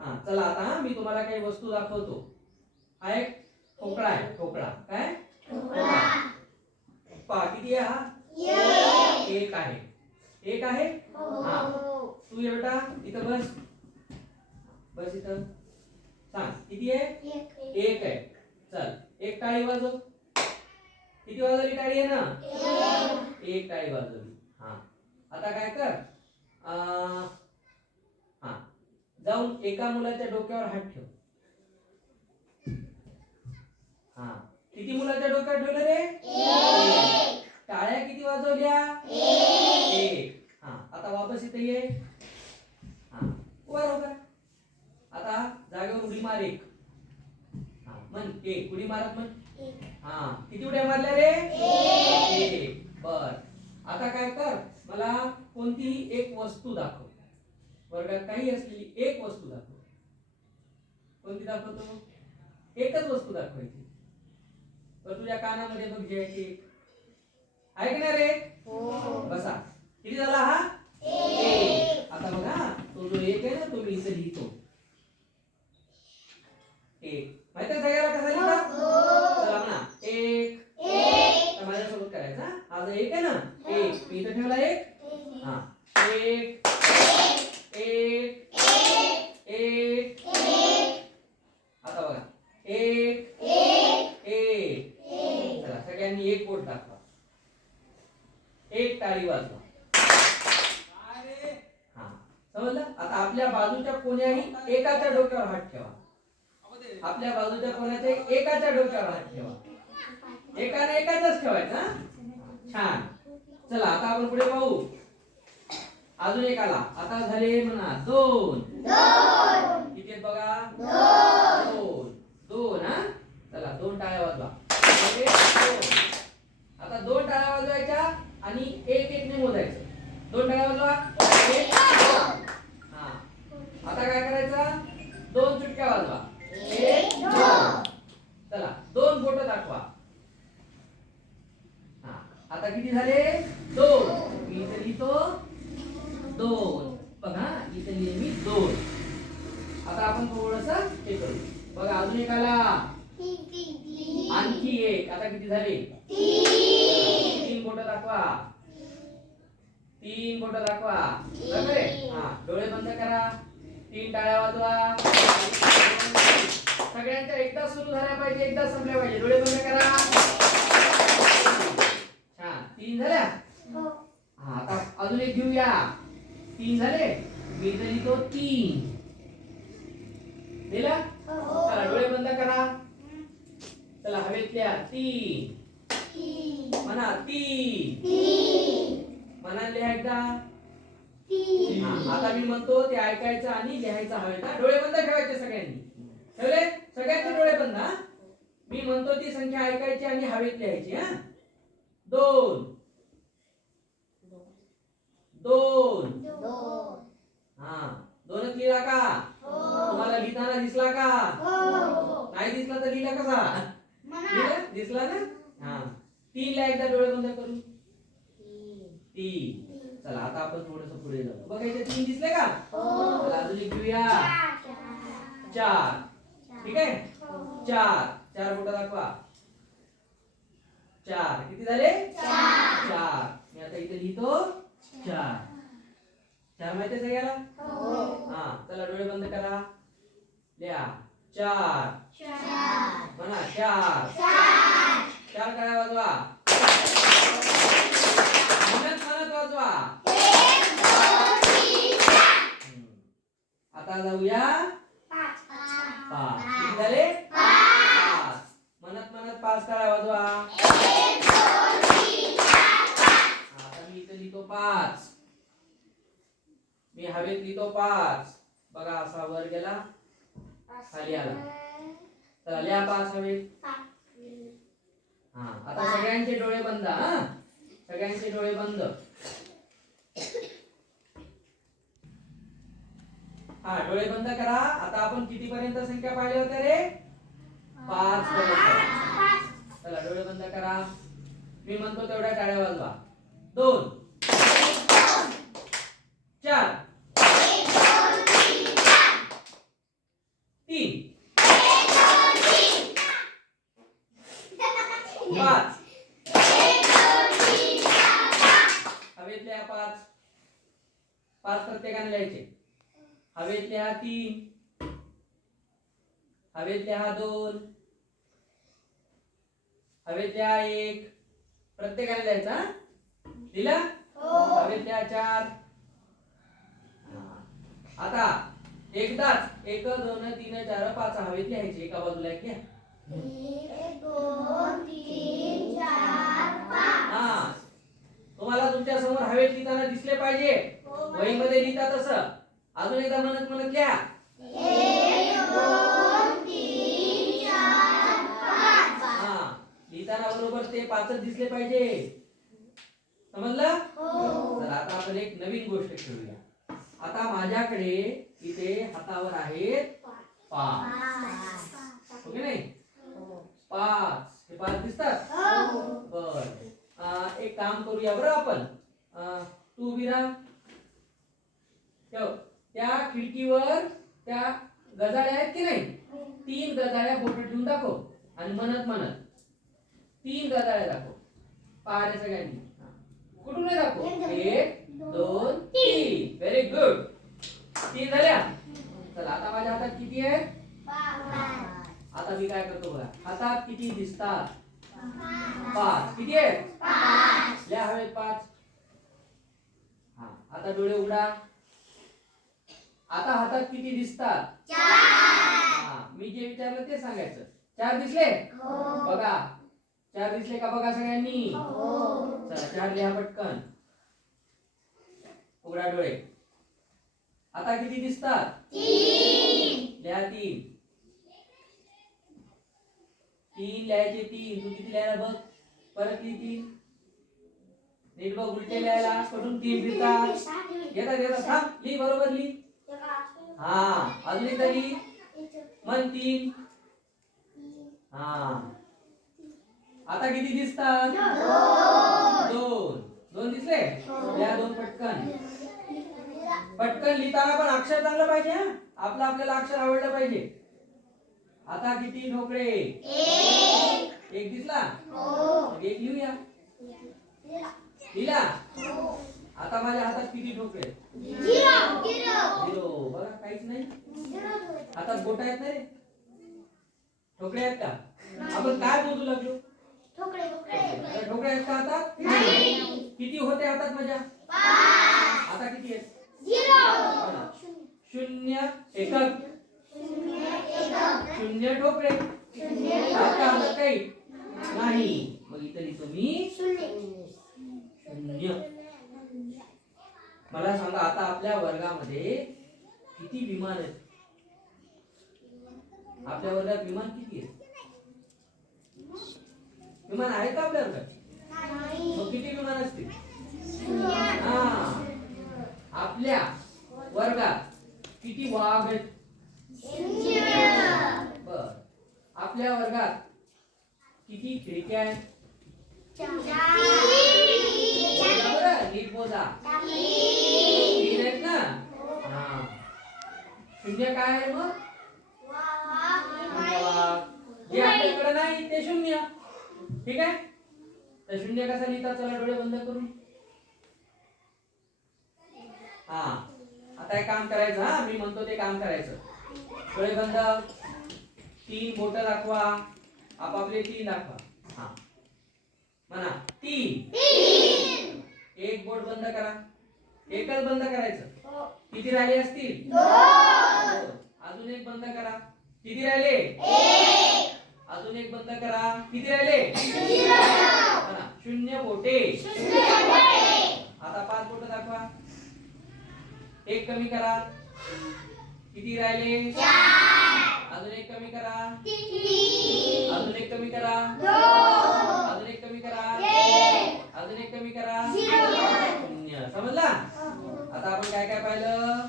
हा चला आता हा, मी तुम्हाला काही वस्तू दाखवतो. हा एक ठोकळा आहे ठोकळा. काय? पहा किती आहे हा? एक. आहे. एक आहे? हा. तू ये बेटा इथं बस. बस इथं. सांग किती आहे? एक. आहे. चल एक टाळी वाजव. किती वाजवली टाळी आहे ना? एक टाळी वाजवली. हा. आता काय कर अं, हा जाऊन एका मुलाच्या डोक्यावर हात ठेव. हा. किती मुलाच्या डोक्यावर ठेवलं रे. टाळ्या किती वाजवल्या? एक. हा. आता वापस इथे ये. हा. का? आता जागेवर उडी मार एक. हा. म्हण. एक. उडी मारत म्हण. हा. किती उड्या मारल्या रे? एक. बर. आता काय कर. मला कोणतीही एक वस्तू दाखव. वर्गात काही असलेली एक वस्तू दाखव कोणती दाखवतो? एकच वस्तू दाखवायची. तर तुझ्या कानामध्ये बघ ते एक. आहे नाही रे? बसा. किती झाला हा? आता बघा तो जो एक आहे ना तो मी इथे लिहितो. एक. माहिती आहे सगळ्याला कसा लिहिता? चला म्हणा. एक. माझ्यासोबत करायचा हा? हा जो एक आहे ना एक. मी इथे ठेवला एक हा एक एक एक आता बघा एक एक चला सगळ्यांनी एक बोट दाखवा एक टाळी वाजवा हा समजलं आता आपल्या बाजूच्या कोण्याही एकाच्या डोक्यावर हात ठेवा. आपल्या बाजूच्या कोणाच्या एकाच्या डोक्यावर हात ठेवा. एकाने एकाचाच ठेवायचा? छान. चला आता आपण पुढे पाहू. अजून एक आला. आता झाले म्हणा दोन. किती आहेत बघा? दोन. दोन. हा? चला दोन टाळ्या वाजवा. आता दोन टाळ्या वाजवायच्या आणि एक एक ने मोजायचं. दोन टाळ्या वाजवा एक हा आता काय करायचं दोन चुटक्या वाजवा एक दोन चला दोन बोट दाखवा हा आता किती झाले दोन मी इथे लिहितो दोन. बघा इथे लिहिले मी दोन. आता आपण थोडस हे करू. बघा अजून एक आला. आणखी एक. आता किती झाले? तीन बोट दाखवा. तीन बोट दाखवा. बरोबर? हा डोळे बंद करा. तीन टाळ्या वाजवा. सगळ्यांच्या एकदा सुरू झाल्या पाहिजे एकदा संपल्या पाहिजे. डोळे बंद करा. छान. तीन झाल्या? हा आता अजून एक घेऊया. तीन झाले. मी तरी तो तीन. दिला? चला डोळे बंद करा. चला हवेतल्या तीन. म्हणा तीन. म्हणा लिहा एकदा. हा, आता मी म्हणतो ते ऐकायचं आणि लिहायचं हवेत. हा. डोळे बंद ठेवायचे सगळ्यांनी. ठेवले? सगळ्यांचे डोळे बंद हा? मी म्हणतो ती संख्या ऐकायची आणि हवेत लिहायची हा? दोन. दोन. हा. दोनच लिहिला का? तुम्हाला लिहिताना दिसला का? नाही दिसला तर लिहिला कसा? दिसला ना? हा. तीन ला एकदा डोळे बंद करू. तीन. चला आता आपण थोडस पुढे जाऊ. बघायचे तीन दिसले का? चला अजून एक घेऊया. चार. ठीक आहे? चार. चार बोट दाखवा. चार. किती झाले? चार. मी आता इथे लिहितो. चार. चार माहिती आहे सगळ्याला? हा. चला डोळे बंद करा. लिहा. चार. म्हणा चार. चार. काय वाजवा. म्हणत म्हणत वाजवा. आता जाऊया. पाच. झाले पाच म्हणत म्हणत पाच काळा वाजवा आता मी इथे लिहितो पाच मी लिहितो पाच. बघा असा वर गेला. खाली आला. चला लिहा पाच हवेत हा आता सगळ्यांचे डोळे बंद हा? सगळ्यांचे डोळे बंद. हा डोळे बंद करा. आता आपण किती पर्यंत संख्या पाहिल्या होत्या रे? पाच. पर्यंत चला डोळे बंद करा. मी म्हणतो तेवढ्या टाळ्या वाजवा. दोन. प्रत्येकाने लिहायचे. हवेत लिहा तीन हवेत लिहा दोन हवेत लिहा एक. प्रत्येकाने लिहायचा हा? लिहिला? हवेत लिहा चार. हा. आता एकदाच एक दोन तीन चार पाच हवेत लिहायचे. एका बाजूला एक घ्या. हा. तुम्हाला तुमच्यासमोर हवेत लिहिताना दिसले पाहिजे. वहीमध्ये लिहिता तसं. अजून एकदा म्हणत म्हणत लिहा. हा लिहिताना बरोबर ते पाचच दिसले पाहिजे. समजलं? तर आता आपण एक नवीन गोष्ट खेळूया. आता माझ्याकडे इथे हातावर आहेत पाच. ओके नाही? पाच. हे पाच दिसतात? बर. अं, एक काम करूया बरं आपण. तू विरा ठेव त्या खिडकीवर त्या गजाळ्या आहेत की नाही? तीन गजाळ्या बोट ठेवून दाखव आणि म्हणत म्हणत. तीन गजाळ्या दाखव. पाहण्या सगळ्यांनी. कुठून दाखव एक दोन तीन. व्हेरी गुड तीन झाल्या? चला आता माझ्या हातात किती आहेत? आता मी काय करतो बघा. हातात किती दिसतात? पाच. किती आहेत? लिहा हवेत पाच. हा आता डोळे उघडा. आता हातात किती दिसतात? हा मी जे विचारलं ते सांगायचं. चार दिसले? बघा. चार दिसले का बघा सगळ्यांनी? चला चार लिहा पटकन. उघडा डोळे. आता किती दिसतात? लिहा तीन. तीन लिहायचे तीन. तू किती लिहायला बघ? परत तीन. नीट बघ उलटे लिहायला. कुठून तीन फिरतात येतात येतात थांब. लिही बरोबर लिही. हा अजून मन तीन. हा. आता किती दिसतात? दोन. दोन दिसले? लिहा दोन पटकन. पटकन लिहिताना पण अक्षर चांगलं पाहिजे हा. आपलं आपल्याला अक्षर आवडलं पाहिजे. आता किती ठोकळे एक. दिसला? मग एक लिहूया. लिहिला? आता माझ्या हातात किती ठोकळे झिरो बघा काहीच नाही. हातात बोट आहेत नाही ठोकळे आहेत का? आपण काय मोजू लागलो? आता ठोकळे. आहेत का हातात? किती होते? हातात माझ्या? आता किती आहेत. शून्य एकक. शून्य ठोकळे. आता हातात काही? नाही. मग इथं मी. शून्य. मला सांगा आता आपल्या वर्गामध्ये किती विमान आहेत? आपल्या वर्गात विमान किती आहेत? विमान आहेत का आपल्या वर्गात? मग किती विमान असतील? हा. आपल्या वर्गात किती वाघ आहेत? बर. आपल्या वर्गात किती खिडक्या आहेत? नीट मोजा तीन आहेत ना? हा. शून्य काय आहे मग. जे आपल्याकडे नाही ते शून्य. ठीक आहे? तर शून्य कसा लिहिता चला डोळे बंद करून. हा. आता एक काम करायचं हा. मी म्हणतो ते काम करायचं. डोळे बंद. तीन बोट दाखवा. आपापले तीन दाखवा. हा. म्हणा. तीन. एक बोट बंद करा. एकच बंद करायचं. किती राहिले असतील. अजून एक बंद करा. किती राहिले? अजून एक बंद करा. किती राहिले? शून्य. बोटे. आता पाच बोट दाखवा. एक कमी करा. किती राहिले? अजून एक कमी करा. अजून एक कमी करा. कमी करा. शून्य समजला? हो. आता आपण काय काय पाहिलं?